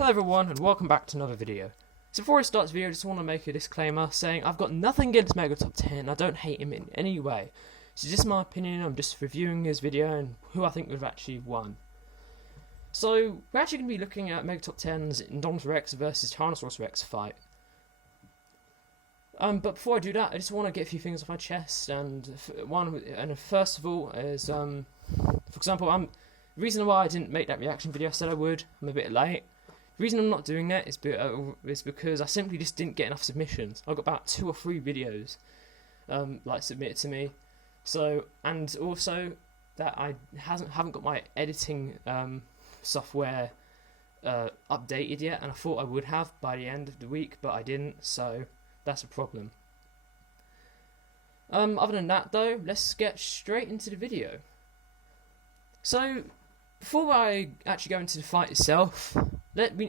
Hello everyone and welcome back to another video. So before I start this video, I just want to make a disclaimer saying I've got nothing against Mega Top 10, I don't hate him in any way. It's just my opinion, I'm just reviewing his video and who I think would have actually won. So we're actually going to be looking at Mega Top 10's Indominus Rex versus Tyrannosaurus Rex fight. But before I do that, I just want to get a few things off my chest, and first of all is, for example, the reason why I didn't make that reaction video I said I would, I'm a bit late. The reason I'm not doing that is because I simply just didn't get enough submissions. I got about 2 or 3 videos submitted to me. So, and also that I haven't got my editing software updated yet, and I thought I would have by the end of the week, but I didn't, so that's a problem. Other than that though, let's get straight into the video. So, before I actually go into the fight itself,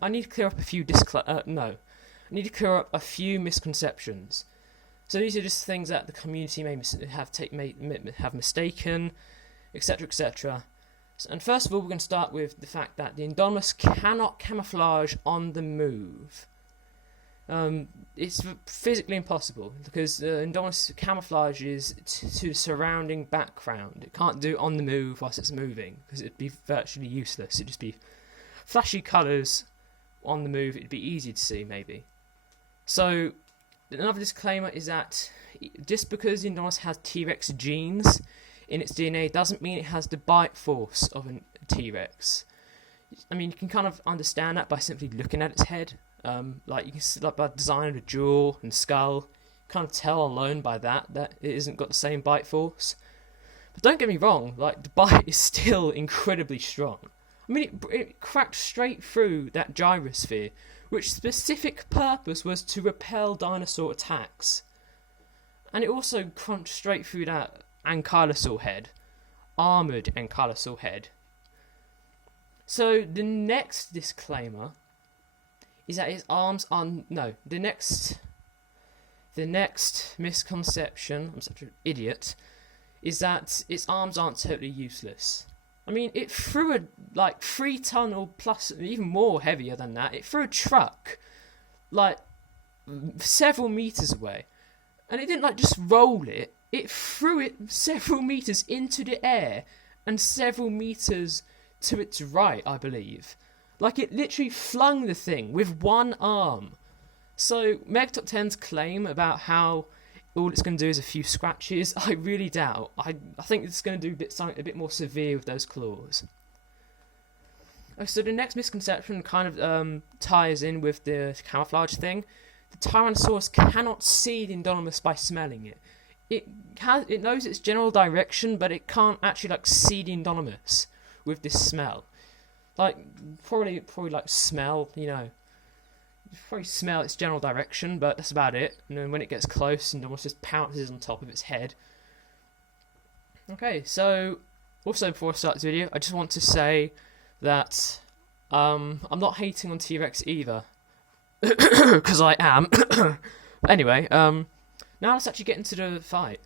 I need to clear up a few I need to clear up a few misconceptions. So these are just things that the community may have mistaken, etc., etc. And first of all, we're going to start with the fact that the Indominus cannot camouflage on the move. It's physically impossible because the Indominus camouflages to the surrounding background. It can't do it on the move whilst it's moving because it'd be virtually useless. It'd just be flashy colours on the move. It'd be easy to see, maybe. So another disclaimer is that just because the Indominus has T-Rex genes in its DNA doesn't mean it has the bite force of a T-Rex. I mean, you can kind of understand that by simply looking at its head. You can see, by the design of the jaw and skull, kind of tell alone by that it isn't got the same bite force. But don't get me wrong, the bite is still incredibly strong. I mean, it cracked straight through that gyrosphere, which specific purpose was to repel dinosaur attacks. And it also crunched straight through that ankylosaur head, armoured ankylosaur head. So the next disclaimer is that its arms are the next misconception, I'm such an idiot, is that its arms aren't totally useless. I mean, it threw a 3 ton or plus, even more heavier than that. It threw a truck several meters away, and it didn't just roll it. It threw it several meters into the air and several meters to its right, I believe. It literally flung the thing with one arm. So, Mega Top 10's claim about how all it's going to do is a few scratches, I really doubt. I think it's going to do something a bit more severe with those claws. So the next misconception kind of ties in with the camouflage thing. The Tyrannosaurus cannot see the Indominus by smelling it. It knows its general direction, but it can't actually see the Indominus with this smell. Probably smell, probably smell its general direction, but that's about it. And then when it gets close, and almost just pounces on top of its head. Okay, so also before I start this video, I just want to say that I'm not hating on T-Rex either, because I am. Anyway, now let's actually get into the fight,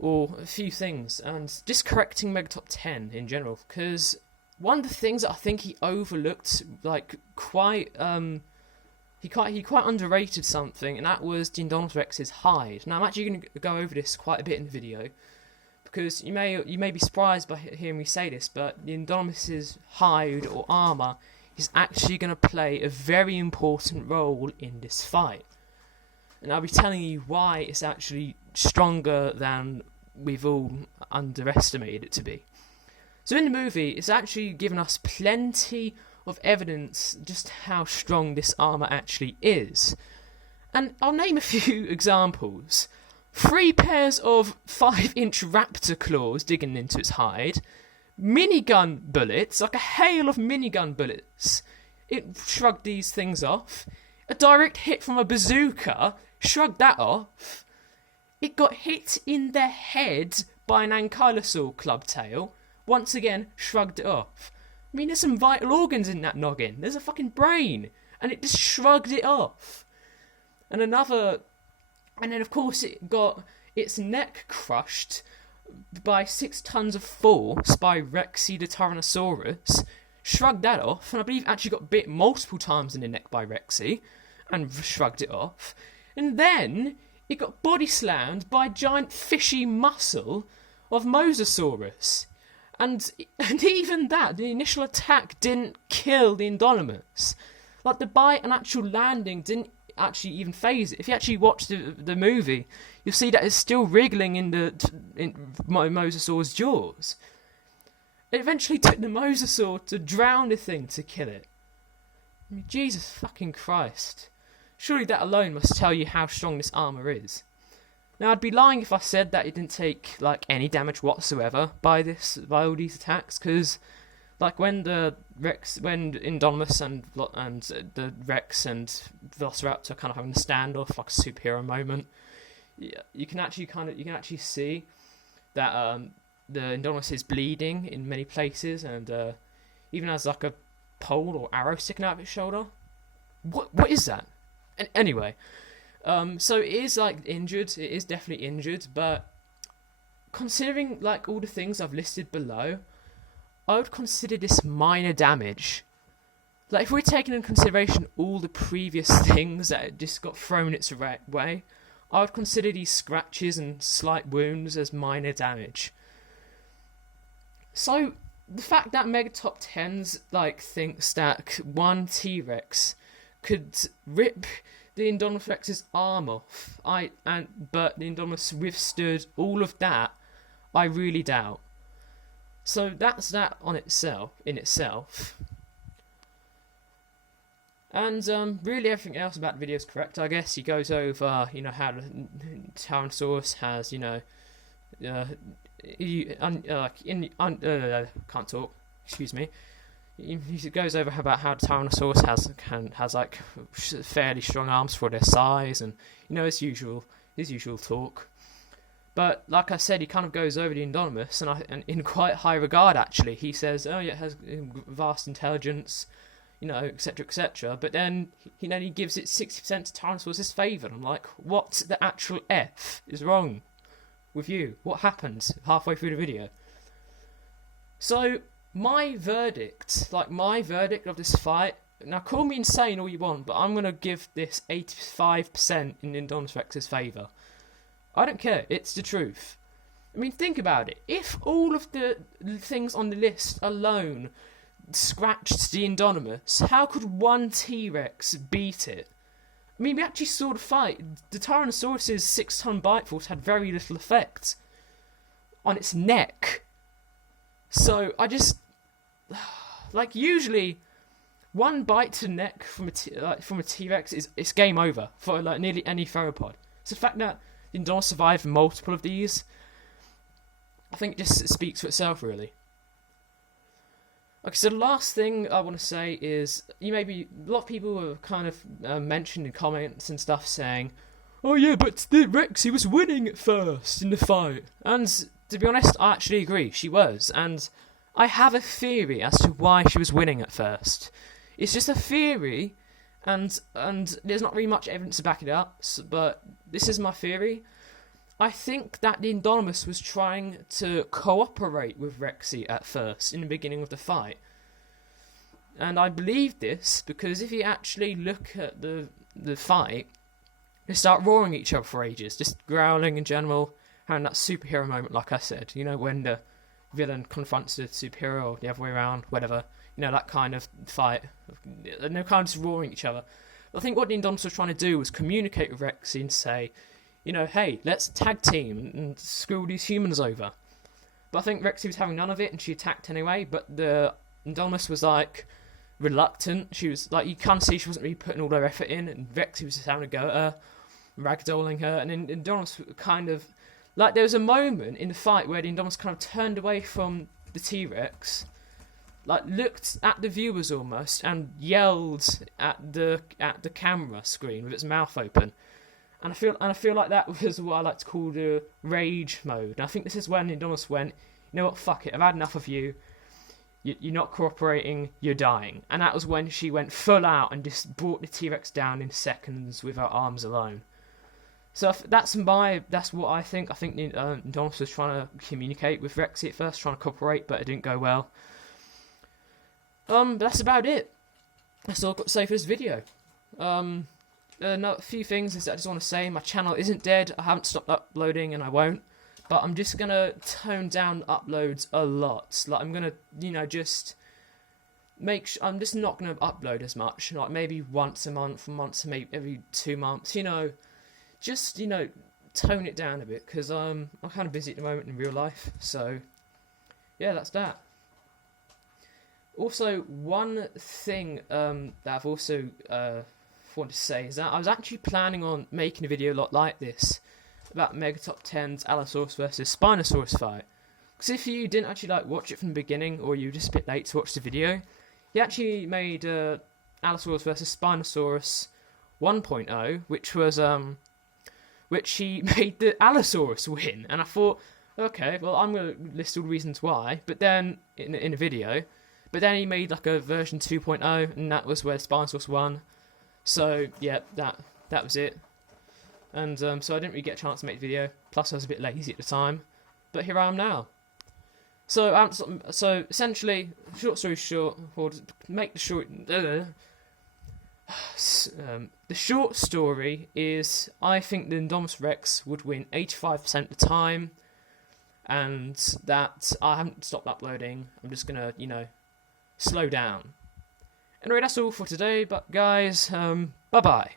or a few things, and just correcting Mega Top 10 in general, because one of the things that I think he overlooked, he quite underrated something, and that was the Indominus Rex's hide. Now I'm actually going to go over this quite a bit in the video, because you may be surprised by hearing me say this, but the Indominus's hide or armour is actually going to play a very important role in this fight. And I'll be telling you why it's actually stronger than we've all underestimated it to be. So in the movie, it's actually given us plenty of evidence just how strong this armour actually is. And I'll name a few examples. 3 pairs of 5-inch raptor claws digging into its hide, minigun bullets, a hail of minigun bullets. It shrugged these things off. A direct hit from a bazooka, shrugged that off. It got hit in the head by an ankylosaur clubtail. Once again, shrugged it off. I mean, there's some vital organs in that noggin. There's a fucking brain. And it just shrugged it off. And then of course it got its neck crushed by 6 tons of force by Rexy the Tyrannosaurus, shrugged that off, and I believe actually got bit multiple times in the neck by Rexy, and shrugged it off. And then it got body slammed by a giant fishy muscle of Mosasaurus. And even that, the initial attack didn't kill the Indominus. Like, the bite and actual landing didn't actually even phase it. If you actually watch the movie, you'll see that it's still wriggling in Mosasaur's jaws. It eventually took the Mosasaur to drown the thing to kill it. I mean, Jesus fucking Christ. Surely that alone must tell you how strong this armour is. Now, I'd be lying if I said that it didn't take, like, any damage whatsoever by all these attacks, because, like, when Indominus and the Rex and Velociraptor are kind of having a standoff, like a superhero moment, you can actually see that the Indominus is bleeding in many places, and even has like a pole or arrow sticking out of its shoulder. What is that? Anyway, so it is like injured. It is definitely injured, but considering like all the things I've listed below, I would consider this minor damage. Like, if we're taking into consideration all the previous things that just got thrown its way, I would consider these scratches and slight wounds as minor damage. So, the fact that MT10's like thinks that one T-Rex could rip the Indominus Rex's arm off, but the Indominus withstood all of that, I really doubt. So that's that in itself. And really everything else about the video is correct, I guess. He goes over, how the Tyrannosaurus has, can't talk, excuse me. He goes over about how the Tyrannosaurus has like fairly strong arms for their size, and his usual talk. But like I said, he kind of goes over the Indominus, and in quite high regard actually. He says, "Oh yeah, it has vast intelligence, etc., etc." But then he gives it 60% to Tyrannosaurus' favour. And I'm like, what the actual F is wrong with you? What happened halfway through the video? So my verdict of this fight. Now, call me insane all you want, but I'm gonna give this 85% in Indominus Rex's favour. I don't care, it's the truth. I mean, think about it. If all of the things on the list alone scratched the Indominus, how could one T-Rex beat it? I mean, we actually saw the fight. The Tyrannosaurus' 6-ton bite force had very little effect on its neck. So, I just... Like, usually, one bite to the neck from a T-Rex it's game over for like nearly any theropod. So the fact that the Indominus survived multiple of these, I think it just speaks for itself, really. Okay, so the last thing I want to say is, a lot of people have kind of mentioned in comments and stuff saying, "Oh yeah, but the Rexy was winning at first in the fight." And to be honest, I actually agree, she was. And I have a theory as to why she was winning at first. It's just a theory, and there's not really much evidence to back it up, but this is my theory. I think that the Indominus was trying to cooperate with Rexy at first, in the beginning of the fight. And I believe this because if you actually look at the fight, they start roaring at each other for ages, just growling in general, having that superhero moment, like I said, when the villain confronts the superhero, or the other way around, whatever, that kind of fight. And they're kind of just roaring at each other. But I think what the Indominus was trying to do was communicate with Rexy and say, hey, let's tag team and screw these humans over. But I think Rexy was having none of it, and she attacked anyway, but the Indominus was, like, reluctant. She was, like, you can't see she wasn't really putting all her effort in, and Rexy was just having a go at her, ragdolling her, and then Indominus kind of... Like, there was a moment in the fight where the Indominus kind of turned away from the T-Rex, like, looked at the viewers almost, and yelled at the camera screen with its mouth open. And I feel like that was what I like to call the rage mode. And I think this is when Indominus went, you know what, fuck it, I've had enough of you. You're not cooperating, you're dying. And that was when she went full out and just brought the T-Rex down in seconds with her arms alone. So that's what I think. I think Indominus was trying to communicate with Rexy at first, trying to cooperate, but it didn't go well. That's about it. That's all I've got to say for this video. A few things is that I just want to say my channel isn't dead. I haven't stopped uploading and I won't. But I'm just gonna tone down uploads a lot. Like I'm gonna, just I'm just not gonna upload as much. Like maybe once a month, maybe every 2 months. Just tone it down a bit because I'm kind of busy at the moment in real life. So yeah, that's that. Also, one thing that I've also wanted to say is that I was actually planning on making a video a lot like this about MT10's Allosaurus versus Spinosaurus fight. Because if you didn't actually watch it from the beginning, or you were just a bit late to watch the video, he actually made Allosaurus versus Spinosaurus 1.0, which he made the Allosaurus win. And I thought, okay, well I'm gonna list all the reasons why, but then in a video. But then he made a version 2.0, and that was where Spinosaurus won. So yeah, that was it. And so I didn't really get a chance to make the video. Plus I was a bit lazy at the time. But here I am now. So essentially, short story short, or to make the short, the short story is I think the Indominus Rex would win 85% of the time, and that I haven't stopped uploading. I'm just gonna slow down. Anyway, that's all for today. But guys, bye bye.